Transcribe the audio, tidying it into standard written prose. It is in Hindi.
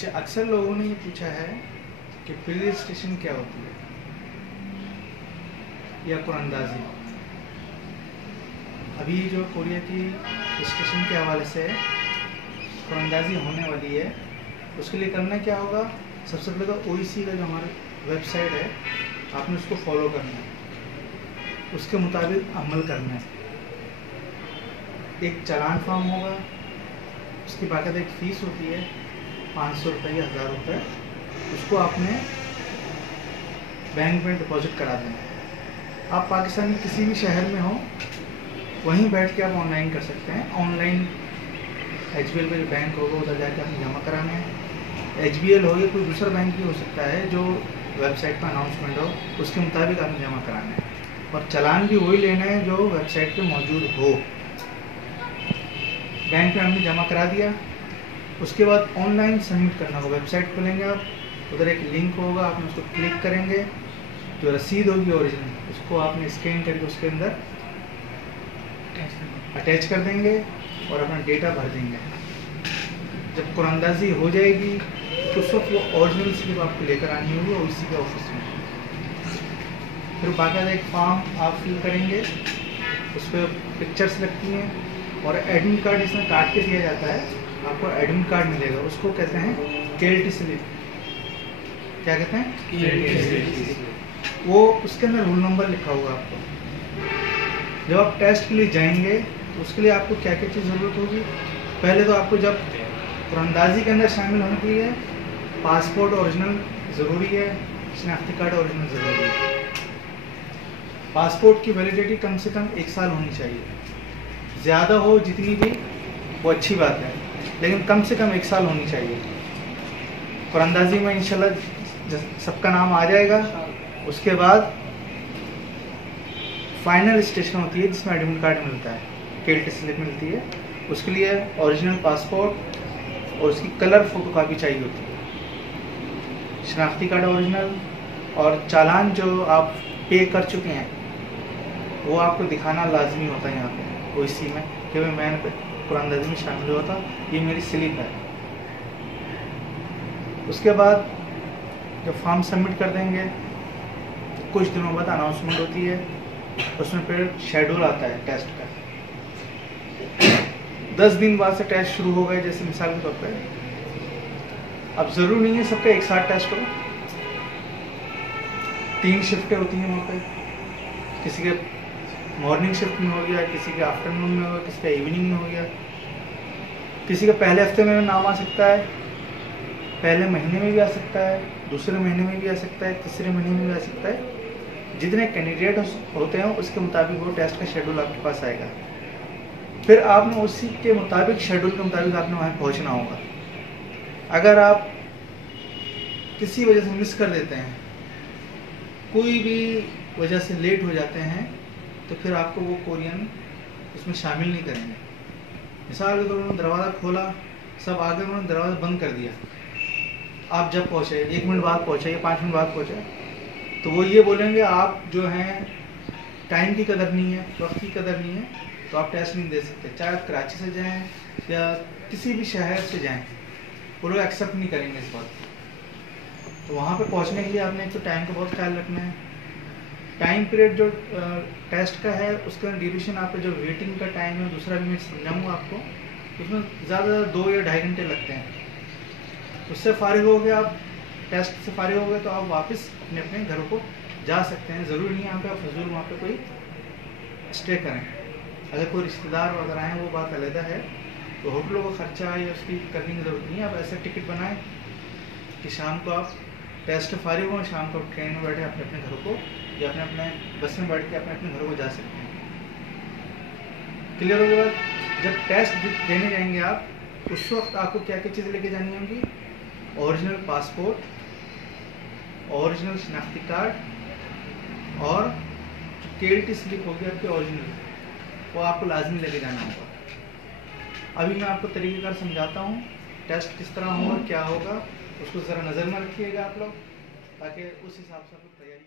अच्छा, अक्सर लोगों ने ये पूछा है कि प्री रजिस्ट्रेशन क्या होती है या कुरानंदाजी। अभी जो कोरिया की रजिस्ट्रेशन के हवाले से कुरानंदाजी होने वाली है, उसके लिए करना क्या होगा? सबसे पहले तो ओईसी का जो हमारा वेबसाइट है, आपने उसको फॉलो करना है, उसके मुताबिक अमल करना है। एक चालान फॉर्म होगा, उसकी बाकायदा एक फ़ीस होती है 500 रुपये या 1000 रुपये, उसको आपने बैंक में डिपॉजिट करा देना। आप पाकिस्तान में किसी भी शहर में हो, वहीं बैठ के आप ऑनलाइन कर सकते हैं। ऑनलाइन एचबीएल का जो बैंक होगा उधर जाकर आपने जमा कराना है। एचबीएल हो या कोई दूसरा बैंक भी हो सकता है जो वेबसाइट पर अनाउंसमेंट हो, उसके मुताबिक आपने जमा कराना है। और चालान भी वही लेना है जो वेबसाइट पे मौजूद हो। बैंक में हमने जमा करा दिया, उसके बाद ऑनलाइन सबमिट करना होगा। वेबसाइट खोलेंगे आप, उधर एक लिंक होगा, आपने उसको क्लिक करेंगे, जो रसीद होगी ओरिजिनल उसको आपने स्कैन करके उसके अंदर अटैच कर देंगे और अपना डेटा भर देंगे। जब कुरानंदाजी हो जाएगी तो उस वक्त वो ओरिजिनल स्लिप आपको लेकर आनी होगी ओईसी के ऑफिस में। फिर बाकायदा एक फॉर्म आप फिल करेंगे, उस पर पिक्चर्स लगती हैं और एडमिट कार्ड इसमें काट के दिया जाता है। आपको एडमिट कार्ड मिलेगा, उसको कहते हैं केएलटी स्लिप। क्या कहते हैं? केएलटी स्लिप। वो उसके अंदर रोल नंबर लिखा होगा आपको। जब आप टेस्ट के लिए जाएंगे तो उसके लिए आपको क्या क्या चीज़ ज़रूरत होगी? पहले तो आपको जब कुरानंदाजी के अंदर शामिल होने के लिए पासपोर्ट ओरिजिनल ज़रूरी है, शनाख्ती कार्ड ओरिजिनल ज़रूरी है। पासपोर्ट की वैलिडिटी कम से कम 1 साल होनी चाहिए। ज़्यादा हो जितनी भी वो अच्छी बात है, लेकिन कम से कम 1 साल होनी चाहिए। कुरानंदाजी में इंशाल्लाह सबका नाम आ जाएगा। उसके बाद फाइनल स्टेशन होती है जिसमें एडमिट कार्ड मिलता है, केएलटी स्लिप मिलती है। उसके लिए ओरिजिनल पासपोर्ट और उसकी कलर फोटोकॉपी चाहिए होती है, शनाख्ती कार्ड ओरिजिनल और चालान जो आप पे कर चुके हैं वो आपको दिखाना लाजमी होता है यहाँ पे ओईसी में कि मैंने कुरानंदाजी में शामिल हुआ था, ये मेरी स्लिप है। उसके बाद जब फॉर्म सबमिट कर देंगे तो कुछ दिनों बाद अनाउंसमेंट होती है, उसमें फिर शेड्यूल आता है टेस्ट का। 10 दिन बाद से टेस्ट शुरू हो गए, जैसे मिसाल के तौर पर। अब ज़रूरी नहीं है सबका एक साथ टेस्ट हो, 3 शिफ्टें होती हैं वहाँ पे। किसी के मॉर्निंग शिफ्ट में हो गया, किसी के आफ्टरनून में हो गया, किसी का इवनिंग में हो गया, किसी का पहले हफ्ते में नाम आ सकता है, पहले महीने में भी आ सकता है, दूसरे महीने में भी आ सकता है, तीसरे महीने में भी आ सकता है। जितने कैंडिडेट होते हैं उसके मुताबिक वो टेस्ट का शेड्यूल आपके पास आएगा। फिर आपने उसी के मुताबिक शेड्यूल के मुताबिक आपने वहाँ पहुँचना होगा। अगर आप किसी वजह से मिस कर देते हैं, कोई भी वजह से लेट हो जाते हैं, तो फिर आपको वो कोरियन उसमें शामिल नहीं करेंगे। मिसाल के तौर पर उन्होंने दरवाज़ा खोला, सब आगे, उन्होंने दरवाज़ा बंद कर दिया। आप जब पहुँचे 1 मिनट बाद पहुँचे या 5 मिनट बाद पहुँचे, तो वो ये बोलेंगे आप जो हैं टाइम की कदर नहीं है, वक्त की कदर नहीं है, तो आप टेस्ट नहीं दे सकते। चाहे आप कराची से जाएँ या किसी भी शहर से जाएँ, वो लोग एक्सेप्ट नहीं करेंगे इस बात को। तो वहाँ पे पहुँचने के लिए आपने एक तो टाइम का बहुत ख्याल रखना है। टाइम पीरियड जो टेस्ट का है उसका ड्यूरेशन, आपका जो वेटिंग का टाइम है, दूसरा भी मैं समझाऊँगा आपको, उसमें ज़्यादा 2 या 2.5 घंटे लगते हैं। उससे फारिग हो गए आप, टेस्ट से फारिग हो गए तो आप वापस अपने अपने घरों को जा सकते हैं। ज़रूरी नहीं है यहाँ पे आप फजूल वहाँ पे कोई स्टे करें। अगर कोई रिश्तेदार वगैरह हैं वो बात अलग है, तो होटलों का खर्चा या उसकी करने की ज़रूरत नहीं है। आप ऐसे टिकट बनाएं कि शाम को आप टेस्ट फारिग हो, शाम को ट्रेन में बैठे अपने अपने घरों को या अपने अपने बस में बैठ के अपने अपने घरों को जा सकते हैं। क्लियर हो गया बात? जब टेस्ट देने जाएंगे आप, उस वक्त आपको क्या क्या चीज़ें लेके जानी होंगी? ओरिजिनल पासपोर्ट, ओरिजिनल शनाख्ती कार्ड और केएलटी स्लिप होगी आपकी ओरिजिनल, वो आपको लाजमी लेके जाना होगा। अभी मैं आपको तरीक़ेकार समझाता हूँ टेस्ट किस तरह होगा, क्या होगा, उसको ज़रा नज़र में रखिएगा आप लोग, ताकि उस हिसाब से आप लोग तैयारी